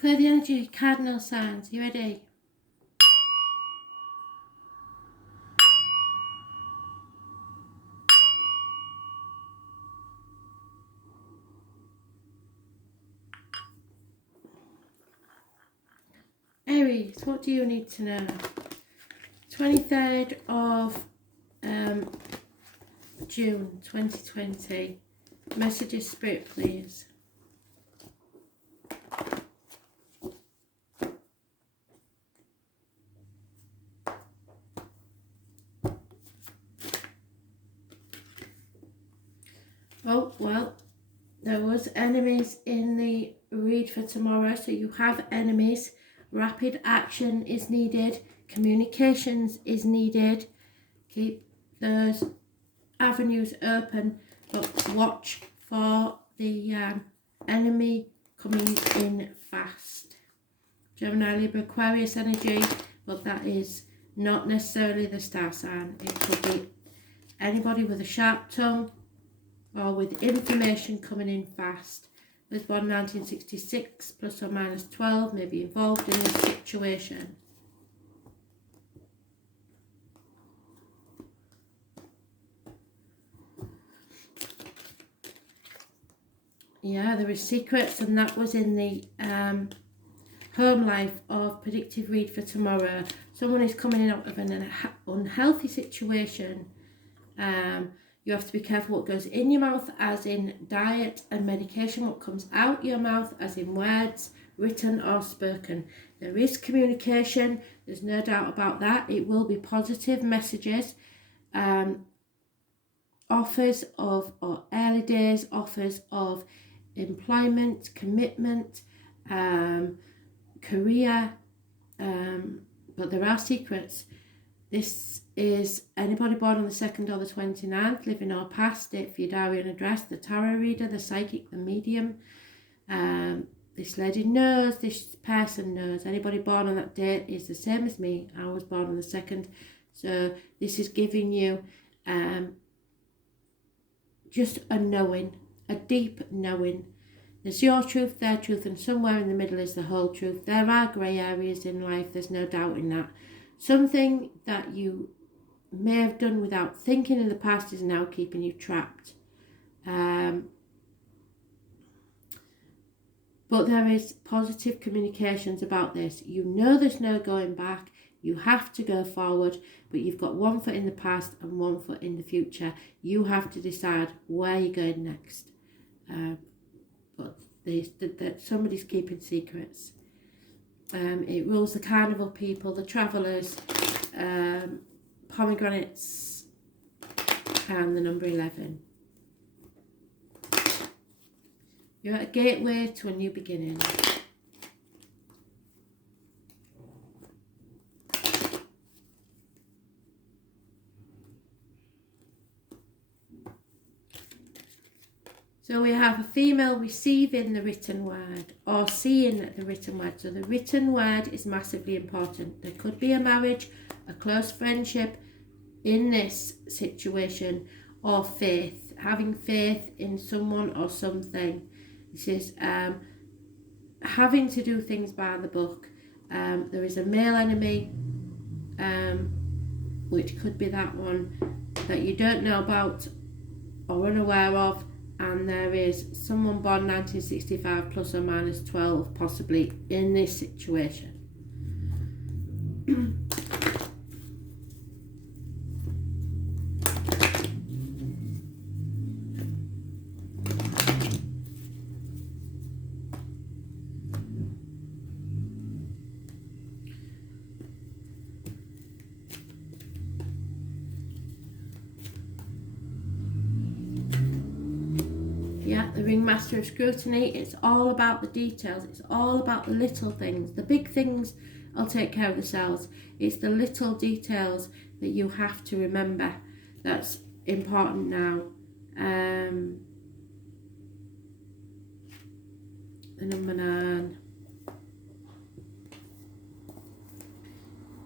Clear the energy, Cardinal signs. You ready? Aries, what do you need to know? 23rd of June 2020. Messages, Spirit, please. Oh, well, there was enemies in the read for tomorrow, so you have enemies. Rapid action is needed. Communications is needed. Keep those avenues open, but watch for the enemy coming in fast. Gemini, Libra, Aquarius energy, but that is not necessarily the star sign. It could be anybody with a sharp tongue or with information coming in fast. Was born 1966, plus or minus 12, may be involved in this situation. Yeah, there is secrets, and that was in the home life of predictive read for tomorrow. Someone is coming out of an unhealthy situation. You have to be careful what goes in your mouth, as in diet and medication, what comes out your mouth, as in words, written or spoken. There is communication, there's no doubt about that. It will be positive messages, offers of, or early days, offers of employment, commitment, career, but there are secrets. This is anybody born on the 2nd or the 29th, living or past, date for your diary and address, the tarot reader, the psychic, the medium. This lady knows, this person knows. Anybody born on that date is the same as me. I was born on the 2nd. So this is giving you just a knowing, a deep knowing. There's your truth, their truth, and somewhere in the middle is the whole truth. There are grey areas in life, there's no doubt in that. Something that you may have done without thinking in the past is now keeping you trapped. But there is positive communications about this. You know there's no going back. You have to go forward, but you've got one foot in the past and one foot in the future. You have to decide where you're going next. But somebody's keeping secrets. It rules the carnival people, the travellers, pomegranates, and the number 11. You're at a gateway to a new beginning. So we have a female receiving the written word or seeing the written word. So the written word is massively important. There could be a marriage, a close friendship in this situation, or faith, having faith in someone or something. This is having to do things by the book. There is a male enemy, which could be that one that you don't know about or unaware of. And there is someone born 1965 plus or minus 12 possibly in this situation. Yeah, the ringmaster of scrutiny. It's all about the details. It's all about the little things. The big things will take care of themselves. It's the little details that you have to remember that's important now. The number 9.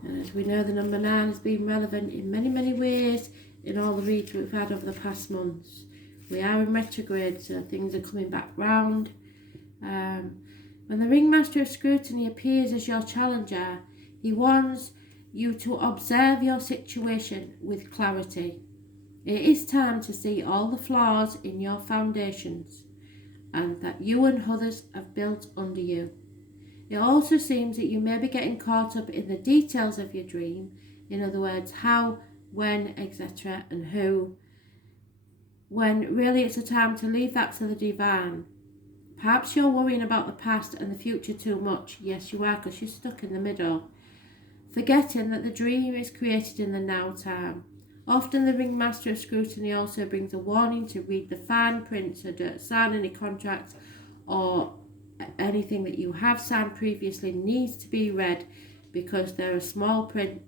And as we know, the number 9 has been relevant in many, many ways in all the reads we've had over the past months. We are in retrograde, so things are coming back round. When the ringmaster of scrutiny appears as your challenger, he warns you to observe your situation with clarity. It is time to see all the flaws in your foundations and that you and others have built under you. It also seems that you may be getting caught up in the details of your dream, in other words, how, when, etc., and who, when really it's a time to leave that to the divine. Perhaps you're worrying about the past and the future too much. Yes, you are, because you're stuck in the middle. Forgetting that the dream is created in the now time. Often the ringmaster of scrutiny also brings a warning to read the fine print, so don't sign any contracts or anything that you have signed previously needs to be read, because there are small print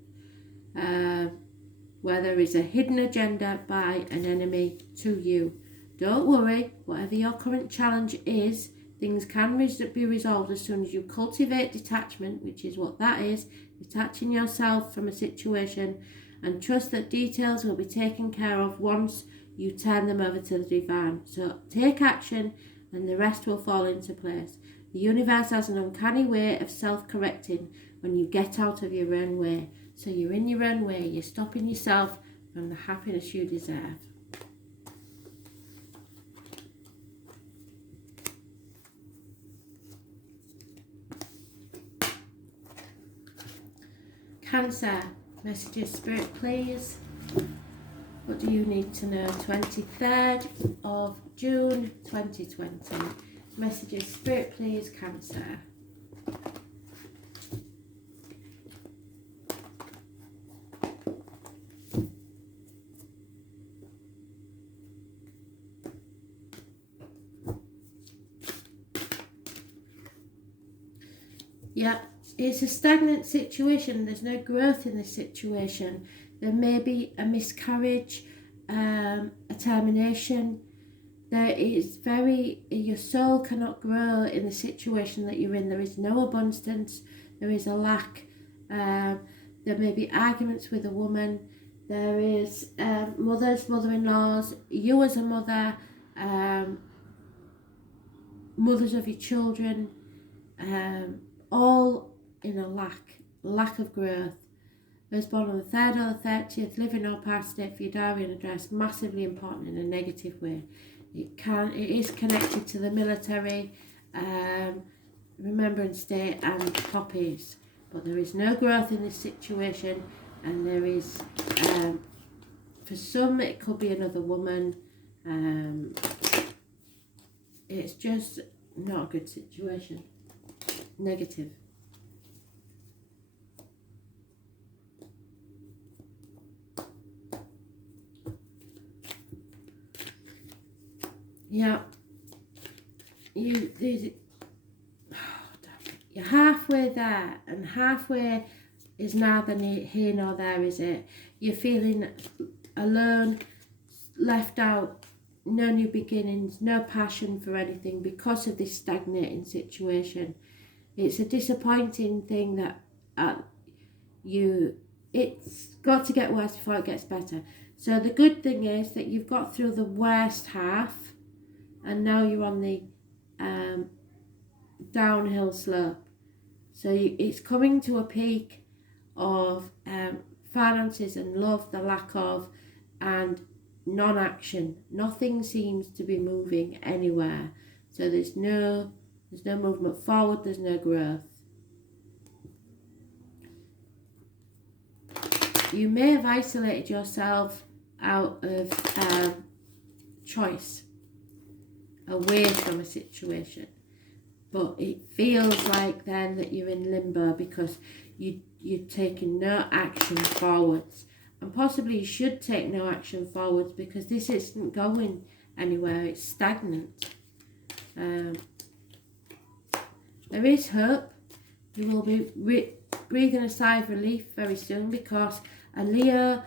where there is a hidden agenda by an enemy to you. Don't worry, whatever your current challenge is, things can be resolved as soon as you cultivate detachment, which is what that is, detaching yourself from a situation, and trust that details will be taken care of once you turn them over to the divine. So take action and the rest will fall into place. The universe has an uncanny way of self-correcting when you get out of your own way. So you're in your own way, you're stopping yourself from the happiness you deserve. Cancer, messages, Spirit, please. What do you need to know? 23rd of June 2020. Messages, Spirit, please, Cancer. Yeah, it's a stagnant situation. There's no growth in this situation. There may be a miscarriage, a termination. There is your soul cannot grow in the situation that you're in. There is no abundance. There is a lack. There may be arguments with a woman. There is mothers, mother-in-laws, you as a mother, mothers of your children, all in a lack of growth. Those born on the 3rd or the 30th, living or past date for your diary and address, massively important in a negative way. It is connected to the military, Remembrance Day and poppies. But there is no growth in this situation, and there is, for some it could be another woman. It's just not a good situation. Negative. Yeah, you're halfway there, and halfway is neither here nor there, is it? You're feeling alone, left out, no new beginnings, no passion for anything because of this stagnating situation. It's a disappointing thing that it's got to get worse before it gets better. So the good thing is that you've got through the worst half, and now you're on the downhill slope. So it's coming to a peak of finances and love, the lack of, and non-action. Nothing seems to be moving anywhere. So there's no movement forward, there's no growth. You may have isolated yourself out of choice, away from a situation, but it feels like then that you're in limbo because you're taking no action forwards, and possibly you should take no action forwards because this isn't going anywhere. It's stagnant. There is hope. You will be breathing a sigh of relief very soon, because a Leo,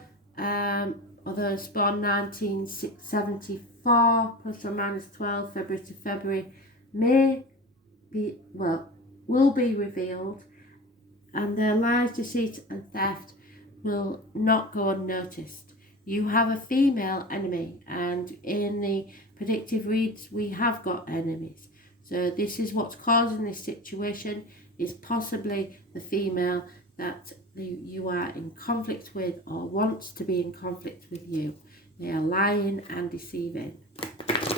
although it's born 1974 plus or minus 12 February to February, will be revealed, and their lies, deceit and theft will not go unnoticed. You have a female enemy, and in the predictive reads we have got enemies. So this is what's causing this situation, is possibly the female that you are in conflict with or wants to be in conflict with you. They are lying and deceiving.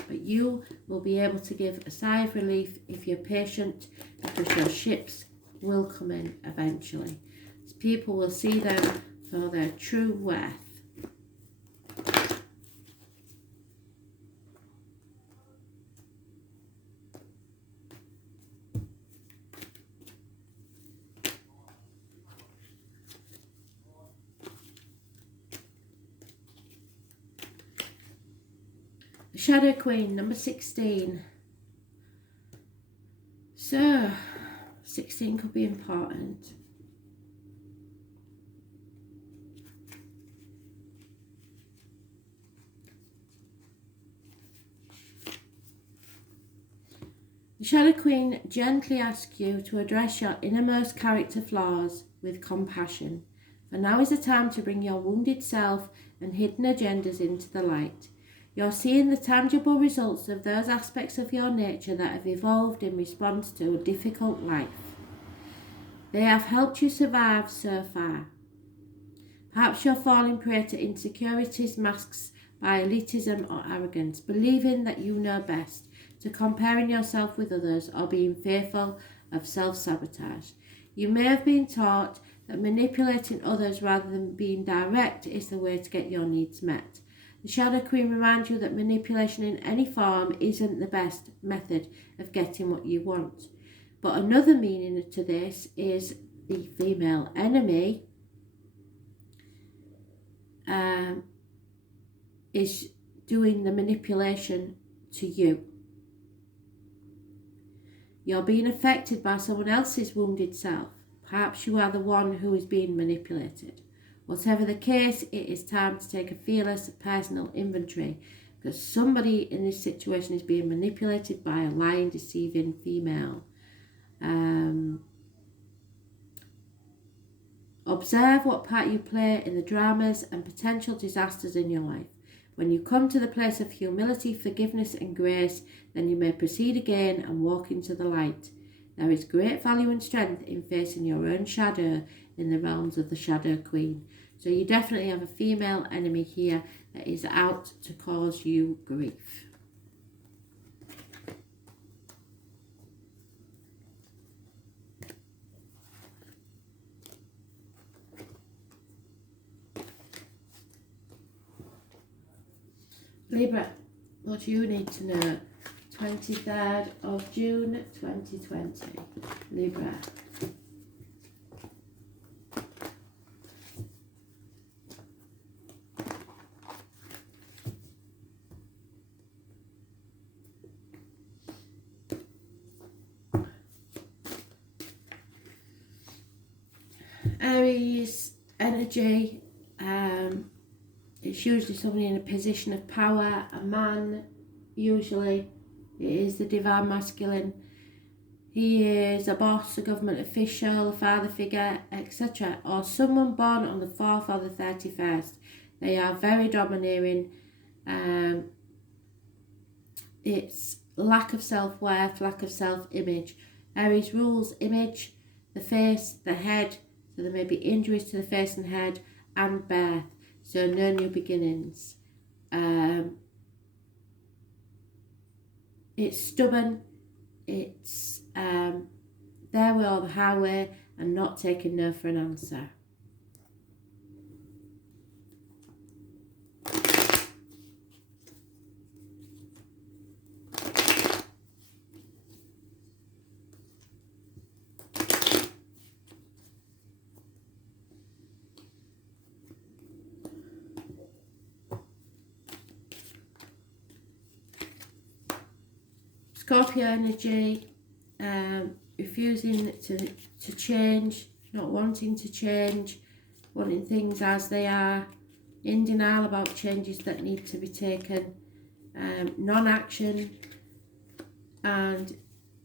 But you will be able to give a sigh of relief if you're patient, because your ships will come in eventually. So people will see them for their true worth. The Shadow Queen, number 16. So, 16 could be important. The Shadow Queen gently asks you to address your innermost character flaws with compassion, for now is the time to bring your wounded self and hidden agendas into the light. You're seeing the tangible results of those aspects of your nature that have evolved in response to a difficult life. They have helped you survive so far. Perhaps you're falling prey to insecurities masked by elitism or arrogance, believing that you know best, to comparing yourself with others, or being fearful of self-sabotage. You may have been taught that manipulating others rather than being direct is the way to get your needs met. The Shadow Queen reminds you that manipulation in any form isn't the best method of getting what you want. But another meaning to this is the female enemy is doing the manipulation to you. You're being affected by someone else's wounded self. Perhaps you are the one who is being manipulated. Whatever the case, it is time to take a fearless personal inventory, because somebody in this situation is being manipulated by a lying, deceiving female. Observe what part you play in the dramas and potential disasters in your life. When you come to the place of humility, forgiveness and grace, then you may proceed again and walk into the light. There is great value and strength in facing your own shadow in the realms of the Shadow Queen. So you definitely have a female enemy here that is out to cause you grief. Libra, what do you need to know? 23rd of June 2020. Libra. Aries energy, it's usually somebody in a position of power, a man, usually. It is the divine masculine. He is a boss, a government official, a father figure, etc. Or someone born on the 4th or the 31st. They are very domineering. It's lack of self-worth, lack of self-image. Aries rules image, the face, the head. So there may be injuries to the face and head, and birth. So no new beginnings. It's stubborn. It's their way or the highway, and not taking no for an answer. Scorpio energy, refusing to change, not wanting to change, wanting things as they are, in denial about changes that need to be taken, non-action, and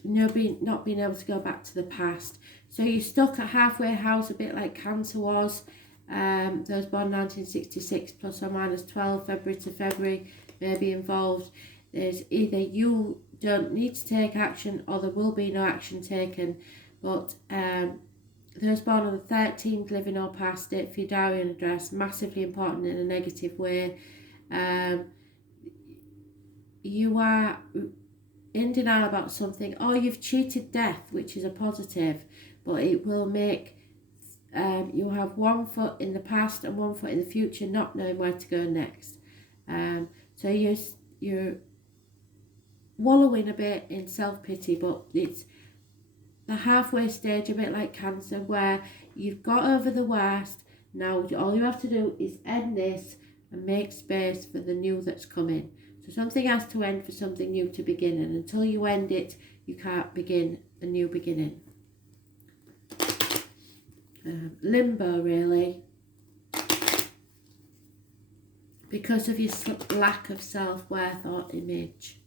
not being able to go back to the past. So you're stuck at halfway house, a bit like Cancer was. Those born 1966 plus or minus 12 February to February may be involved. There's either you don't need to take action, or there will be no action taken. But those born on the 13th, living or past it, for your diary and address, massively important in a negative way. You are in denial about something, or you've cheated death, which is a positive, but it will make you have one foot in the past and one foot in the future, not knowing where to go next. So you're wallowing a bit in self-pity, but it's the halfway stage, a bit like Cancer, where you've got over the worst. Now all you have to do is end this and make space for the new that's coming. So something has to end for something new to begin, and until you end it, you can't begin a new beginning. Limbo, really, because of your lack of self-worth or image.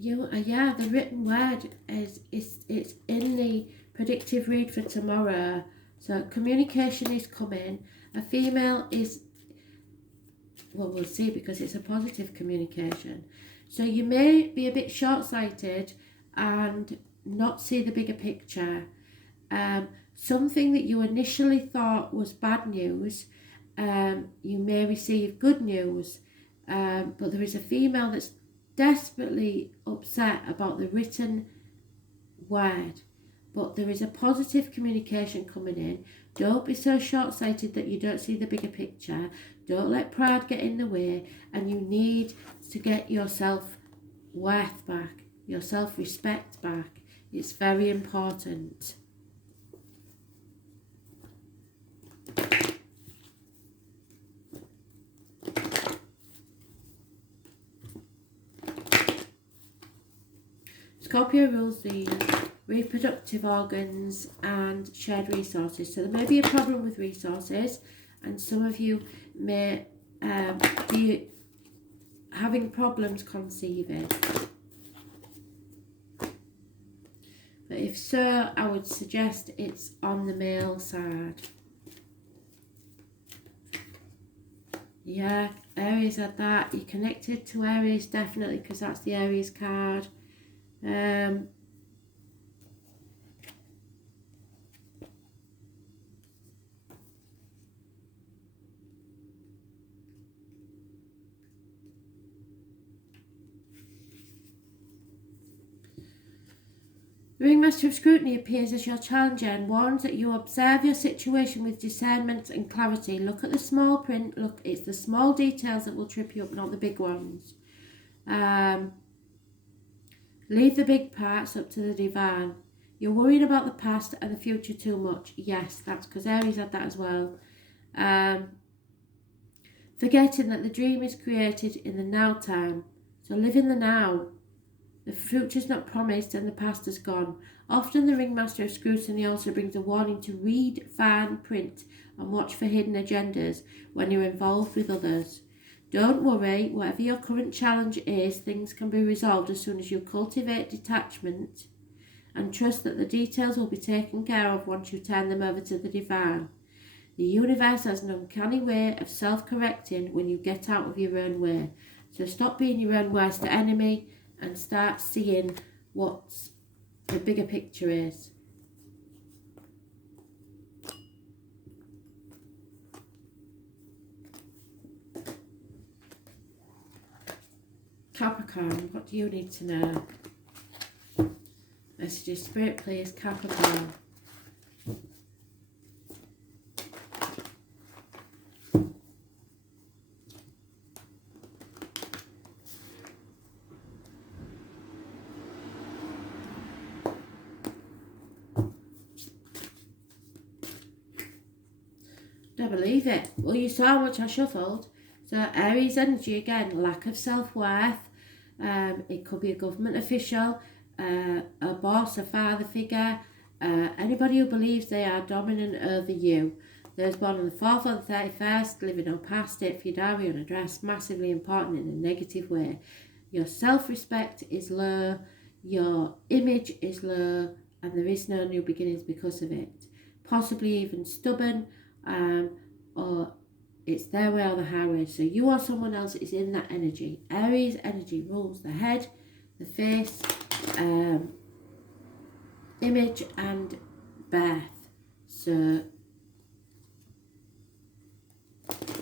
Yeah, the written word it's in the predictive read for tomorrow. So communication is coming. A female is, well, we'll see, because it's a positive communication. So you may be a bit short-sighted and not see the bigger picture. Something that you initially thought was bad news, you may receive good news. But there is a female that's desperately upset about the written word, but there is a positive communication coming in. Don't be so short-sighted that you don't see the bigger picture. Don't let pride get in the way, and you need to get your self-worth back, your self-respect back. It's very important. Scorpio rules the reproductive organs and shared resources. So there may be a problem with resources, and some of you may be having problems conceiving. But if so, I would suggest it's on the male side. Yeah, Aries had that. You're connected to Aries, definitely, because that's the Aries card. The Ringmaster of Scrutiny appears as your challenger and warns that you observe your situation with discernment and clarity. Look at the small print. Look, it's the small details that will trip you up, not the big ones. Leave the big parts up to the divine. You're worried about the past and the future too much. Yes, that's because Aries had that as well. Forgetting that the dream is created in the now time. So live in the now. The future's not promised and the past is gone. Often the Ringmaster of Scrutiny also brings a warning to read fine print and watch for hidden agendas when you're involved with others. Don't worry, whatever your current challenge is, things can be resolved as soon as you cultivate detachment and trust that the details will be taken care of once you turn them over to the divine. The universe has an uncanny way of self-correcting when you get out of your own way. So stop being your own worst enemy and start seeing what the bigger picture is. Capricorn, what do you need to know? Messages, Spirit, please, Capricorn. Don't believe it. Well, you saw how much I shuffled. So Aries energy again, lack of self-worth. It could be a government official, a boss, a father figure, anybody who believes they are dominant over you. Those born on the 4th or the 31st, living or past it, for your diary and address, massively important in a negative way. Your self-respect is low, your image is low, and there is no new beginnings because of it. possibly even stubborn, or it's their way or the highway. So you or someone else is in that energy. Aries energy rules the head, the face, image and birth. So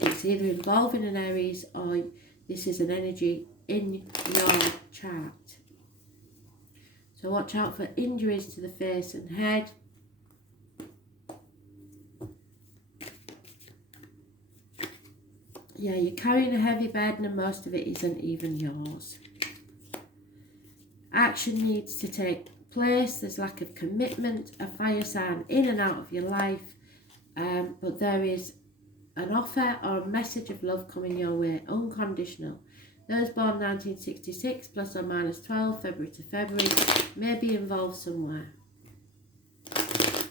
it's either involving an Aries or this is an energy in your chart. So watch out for injuries to the face and head. Yeah, you're carrying a heavy burden and most of it isn't even yours. Action needs to take place. There's lack of commitment, a fire sign in and out of your life. But there is an offer or a message of love coming your way, unconditional. Those born 1966 plus or minus 12, February to February, may be involved somewhere. But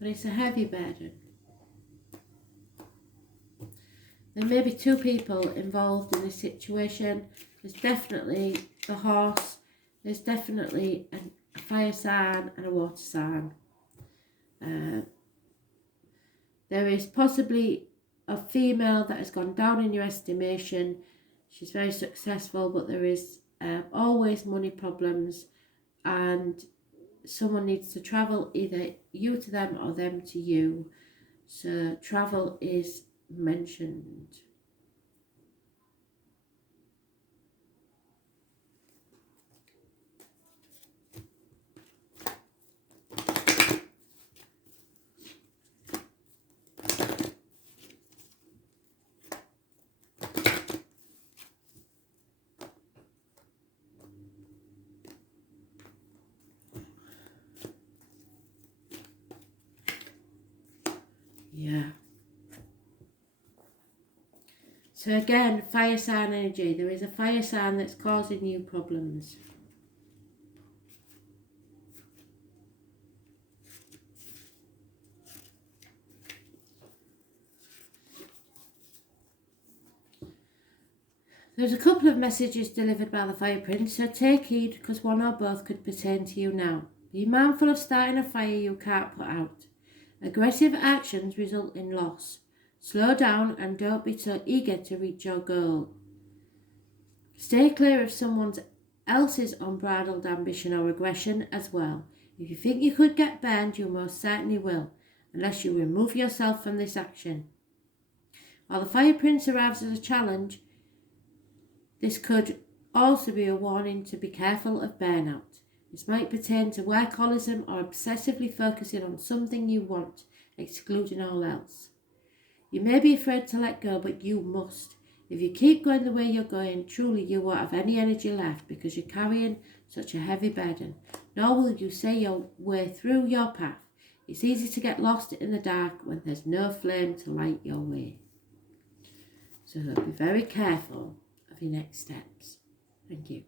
it's a heavy burden. There may be two people involved in this situation. There's definitely the horse. There's definitely a fire sign and a water sign. There is possibly a female that has gone down in your estimation. She's very successful, but there is always money problems, and someone needs to travel, either you to them or them to you. So travel is mentioned. Yeah. So again, fire sign energy. There is a fire sign that's causing you problems. There's a couple of messages delivered by the Fire Prince, so take heed because one or both could pertain to you now. Be mindful of starting a fire you can't put out. Aggressive actions result in loss. Slow down and don't be so eager to reach your goal. Stay clear of someone else's unbridled ambition or aggression as well. If you think you could get burned, you most certainly will, unless you remove yourself from this action. While the Fire Prince arrives as a challenge, this could also be a warning to be careful of burnout. This might pertain to workaholism or obsessively focusing on something you want, excluding all else. You may be afraid to let go, but you must. If you keep going the way you're going, truly you won't have any energy left because you're carrying such a heavy burden. Nor will you say your way through your path. It's easy to get lost in the dark when there's no flame to light your way. So be very careful of your next steps. Thank you.